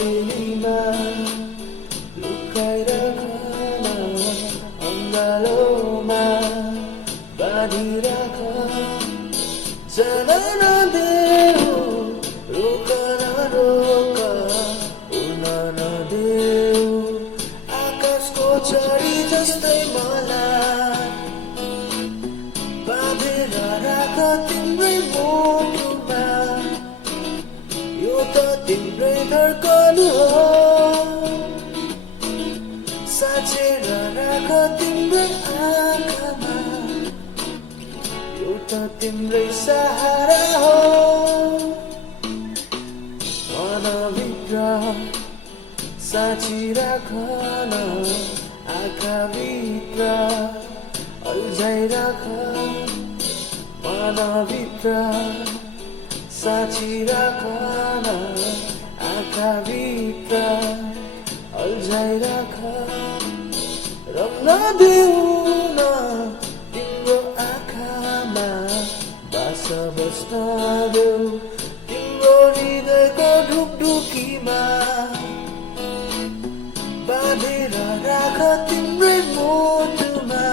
शरीरमा लुकाएर खान अङ्गालोमा बाँधिराख जान नदेऊ रोक नरोक उड्न नदेऊ आकाशको चरी जस्तै मलाई बाँधेर राख तिम्रै मुटुमा यो त तिम्रै धड्कन हो साँचेर राख तिम्रै आँखामा यो त तिम्रै सहारा हो मनभित्र साँचिराख न आँखाभित्र अल्झाइराख मनभित्र साँचिराख न आँखाभित्र अल्झाइराख रम्न देऊ न तिम्रो आँखामा बास बस्न देऊ तिम्रो हृदयको ढुकढुकीमा बाँधेर राख तिम्रै मुटुमा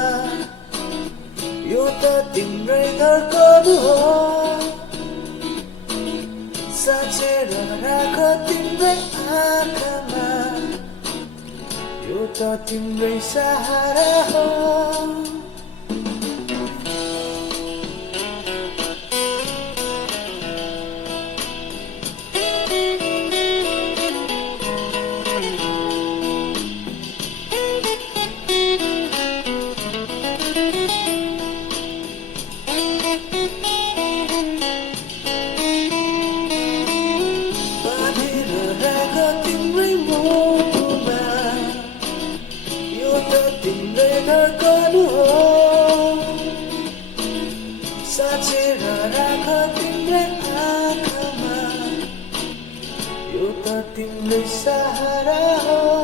यो त तिम्रै धड्कन हो साँचेर राख तिम्रै आँखामा यो त तिम्रै सहारा हो तिम्रै धड्कन हो साँचेर राख तिम्रै आँखामा यो त तिम्रै सहारा हो।